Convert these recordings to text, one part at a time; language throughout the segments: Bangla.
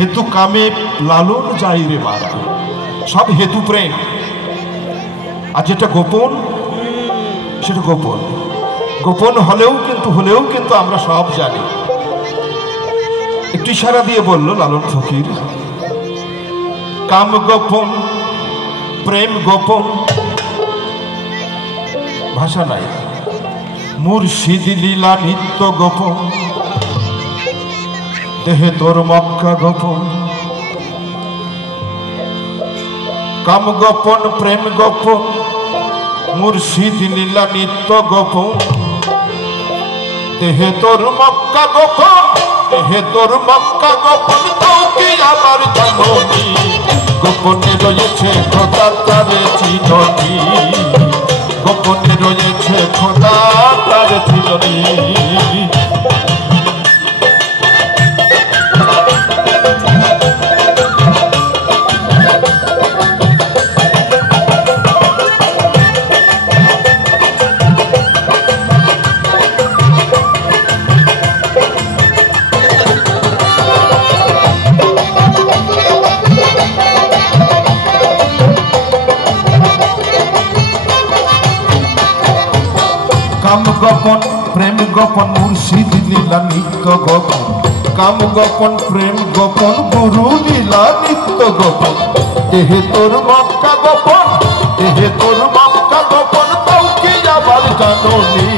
हेतु कामे लालन जाई रे मारा सब हेतु प्रेम আর যেটা গোপন সেটা গোপন গোপন হলেও কিন্তু আমরা সব জানি একটু ইশারা দিয়ে বলল লালন ফকির কাম গোপন প্রেম গোপন ভাষা নাই মুর্শিদ লীলা নিত্য গোপন দেহে তোর মক্কা গোপন কাম গোপন প্রেম গোপন মুর্শিদ লীলা নিত্য গোপন দেহে তোর মক্কা গোপন দেহে তোর মক্কা গোপন তোকে আমার জানি গোপনে রয়েছে খোদা তারে চিনি গোপনে রয়েছে খোদা তারে চিনি কাম গোপন প্রেম গোপন মুর্শিদ লীলা নিত্য গোপন কাম গোপন প্রেম গোপন গুরু লীলা নিত্য গোপন দেহে তোর মক্কা গোপন দেহে তোর মক্কা গোপন কাউকে আবার জানি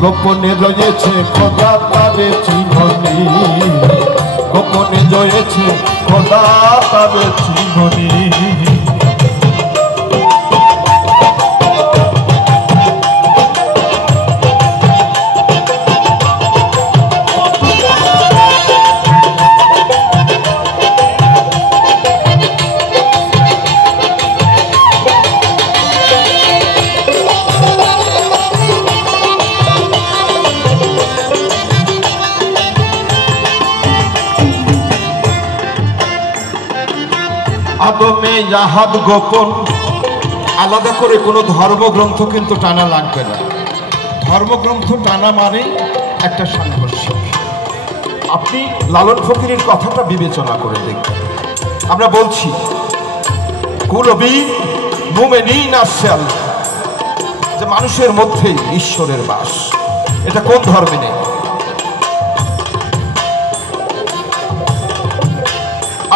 গোপনে রয়েছে খোদা তারে চিনি গোপনে রয়েছে খোদা তারে চিনি আদমে জাহাদ গোপন আলাদা করে কোনো ধর্মগ্রন্থ কিন্তু টানা লাগবে না ধর্মগ্রন্থ টানা মানে একটা সাংঘর্ষিক আপনি লালন ফকিরের কথাটা বিবেচনা করে দেখবেন আমরা বলছি কুলবি মুমিনিন আসল যে মানুষের মধ্যেই ঈশ্বরের বাস এটা কোন ধর্মে নেই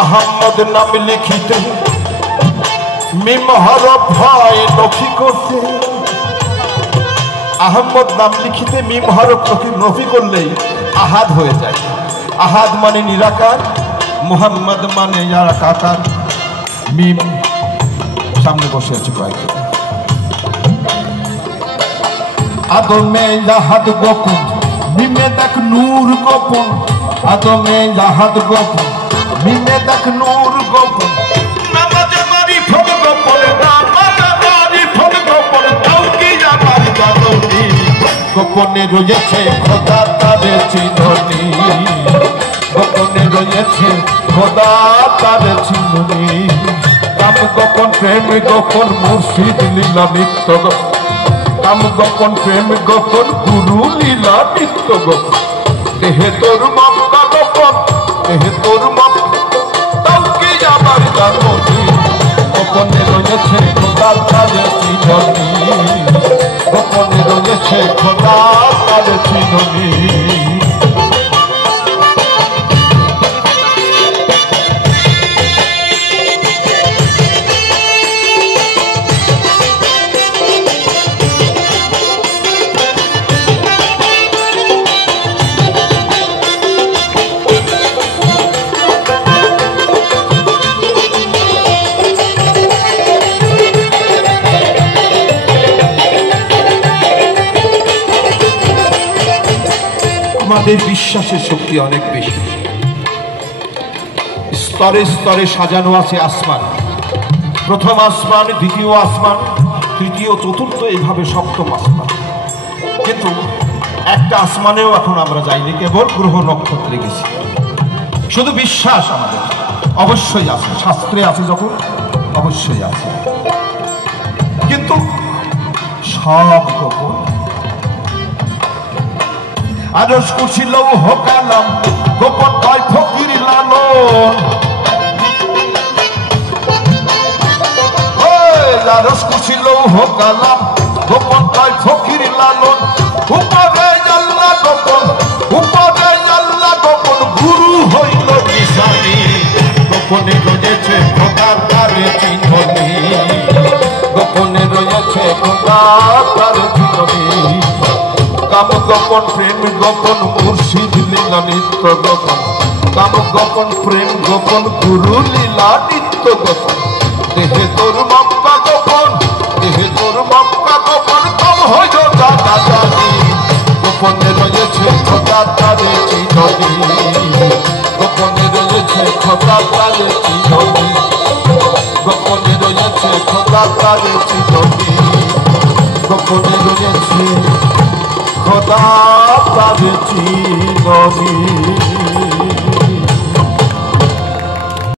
আহমদ নাম লিখিতে মিম হরফ হয় নফি করতে আহমদ নাম লিখিতে মিম হরফ নফি করলেই আহাদ হয়ে যায় আহাদ মানে নিরাকার মুহাম্মদ মানে একাকার মিম সামনে বসে আছে কয়েকজন আদমে জাহাদ গোপন মিমে দেখ নূর গোপন আদমে জাহাদ গোপন মিমে দেখ নূর গোপন নামাজে মারি ফল গোপন নামাজে মারি ফল গোপন কাউকে আবার জানি গোপনে রয়েছে খোদা তারে চিনি গোপনে রয়েছে খোদা তারে চিনি কাম গোপন প্রেম গোপন মুর্শিদ লীলা নিত্য কাম গোপন প্রেম গোপন গুরু লীলা নিত্য গোপন দেহে তোর মক্কা গোপন দেহে তোর কাউকে আবার জানি গোপনে রয়েছে খোদা তারে চিনি গোপনে রয়েছে খোদা তারে চিনি আমাদের বিশ্বাসের শক্তি অনেক বেশি স্তরে স্তরে সাজানো আছে আসমান প্রথম আসমান দ্বিতীয় আসমান তৃতীয় চতুর্থ এইভাবে সপ্তম আসমান কিন্তু একটা আসমানেও এখন আমরা যাইনি কেবল গ্রহ নক্ষত্রে গেছি শুধু বিশ্বাস আমাদের অবশ্যই আছে শাস্ত্রে আছে যখন অবশ্যই আছে কিন্তু সব গোপন আরশ কুরসি লৌহ কালাম গোপন কয় ফকির লালন গোপনে রয়েছে খোদা তার চিহ্ননি, গোপনে রয়েছে খোদা তার চিহ্ননি। কাম গোপন প্রেম গোপন মুর্শিদ লীলা নিত্য গোপন, কাম গোপন প্রেম গোপন গুরু লীলা নিত্য গোপন। দেহে তোর মক্কা গোপন, দেহে তোর মক্কা গোপন, কম হইল দাদা জানি। গোপনে রয়েছে খোদা তার চিহ্ননি, গোপনে রয়েছে খোদা তার চিহ্ননি, গোপনে রয়েছে খোদা তার চিহ্ননি, গোপনে রয়েছে খোদা তার চিহ্ননি।